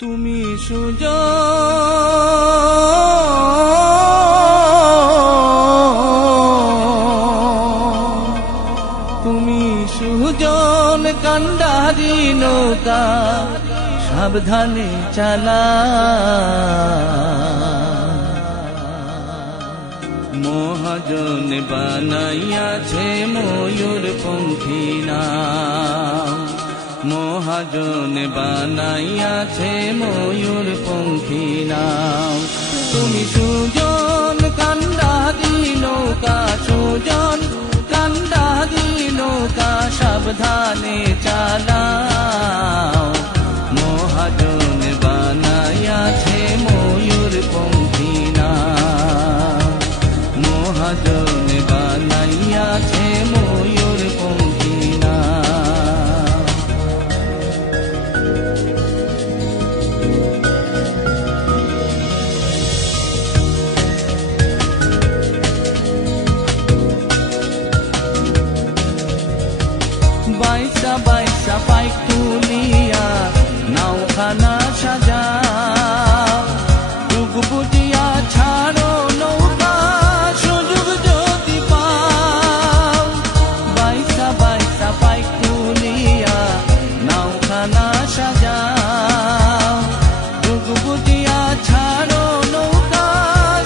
তুমি সুজন, তুমি সুজন কান্ডারি নৌকা সাবধানে চালা। মহাজন বানাইয়াছে ময়ূর পঙ্খী নাম, মহাজন বানাইয়াছে ময়ূর পঙ্খী নাম। তুমি সুজন কান্ডারি নৌকা, সুজন কান্ডারি নৌকা সাবধানে চালাও। মহাজন বানাইয়াছে ময়ূর পঙ্খী নাম, মহাজন বানাইয়াছে ময়ূর পঙ্খী নাম। বাইসা বাইসা পাইক তুলিয়া নাওখানা সাজাও, যুগ বুঝিয়া ছাড়ো নৌকা সুযোগ যদি পাও। বাইসা বাইসা পাইক তুলিয়া নাওখানা সাজাও, যুগ বুঝিয়া ছাড়ো নৌকা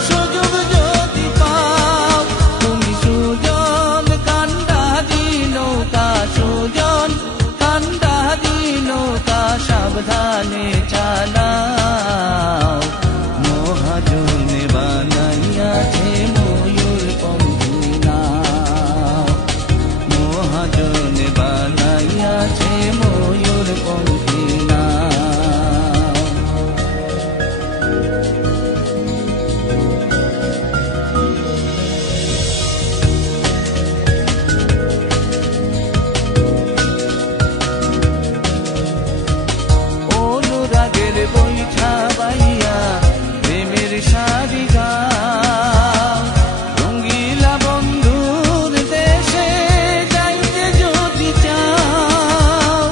সুযোগ যদি পাও। তুমি সুজন কান্ডারি নৌকা, সুজন কান্ডারি নৌকা সাবধানে চালাও। মহাজন বানাইয়াছে ময়ূর পঙ্খী নাম, মহাজন বানাইয়াছে ময়ূর পঙ্খী নাম। অনুরাগের বৈঠা বাইয়া প্রেমের সারি গাও, রঙ্গিলা বন্ধুর দেশে যাইতে যদি চাও।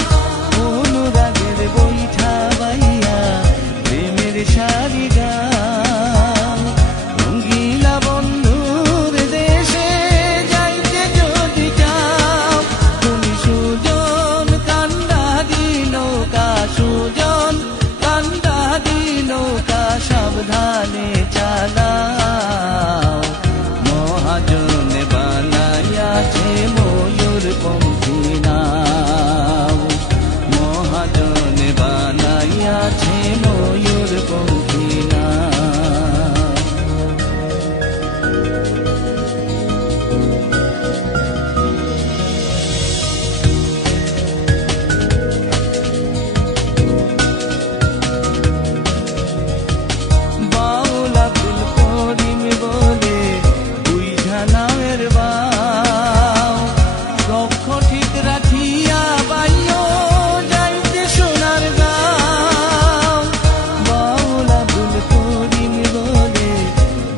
অনুরাগের বৈঠা বাইয়া প্রেমের সারি গাও, রঙ্গিলা বন্ধুর দেশে যাইতে যদি চাও। তুমি সুজন কান্ডারি নৌকা, সুজন কান্ডারি নৌকা সাবধানে চালাও। মহাজন বানাইয়াছে ময়ূর পঙ্খী নাম, মহাজন বানাইয়াছে ময়ূর পঙ্খী নাম। বাউল আব্দুল করিম বলে বুইঝা নামের বাও, লক্ষ্য ঠিক রাখিয়া বাইও যাইতে সোনার গাও। বাউল আব্দুল করিম বলে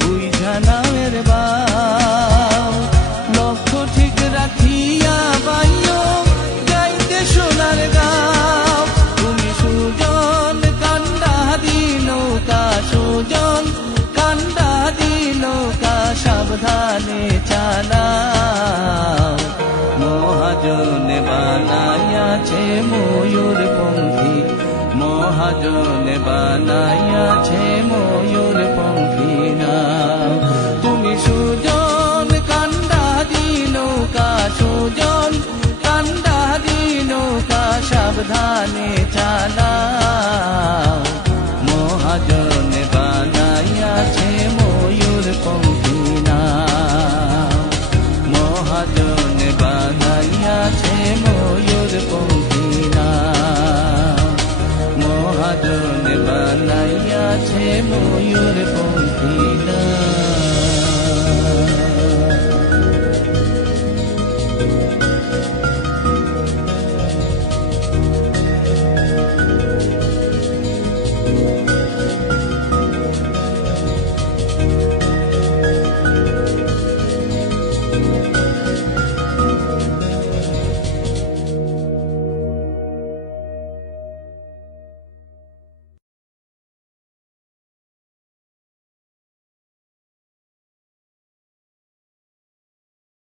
বুইঝা নামের বাও, লক্ষ্য ঠিক রাখিয়া বাইও যাইতে সোনার গাও। তুমি সুজন কান্ডারি নৌকা, সুজন কান্ডারি নৌকা সাবধানে চালাও। মহাজন বানাইয়াছে ময়ূর পঙ্খী, মহাজন বানাইয়াছে ময়ূর পঙ্খী নাম। তুমি সুজন কান্ডারি নৌকা, সুজন কান্ডারি নৌকা সাবধানে চালাও। মহাজন বানাইয়াছে ময়ূর পঙ্খী নাম, মহাজন বানাইয়াছে ময়ূর পঙ্খী নাম, মহাজন বানাইয়াছে ময়ূর পঙ্খী।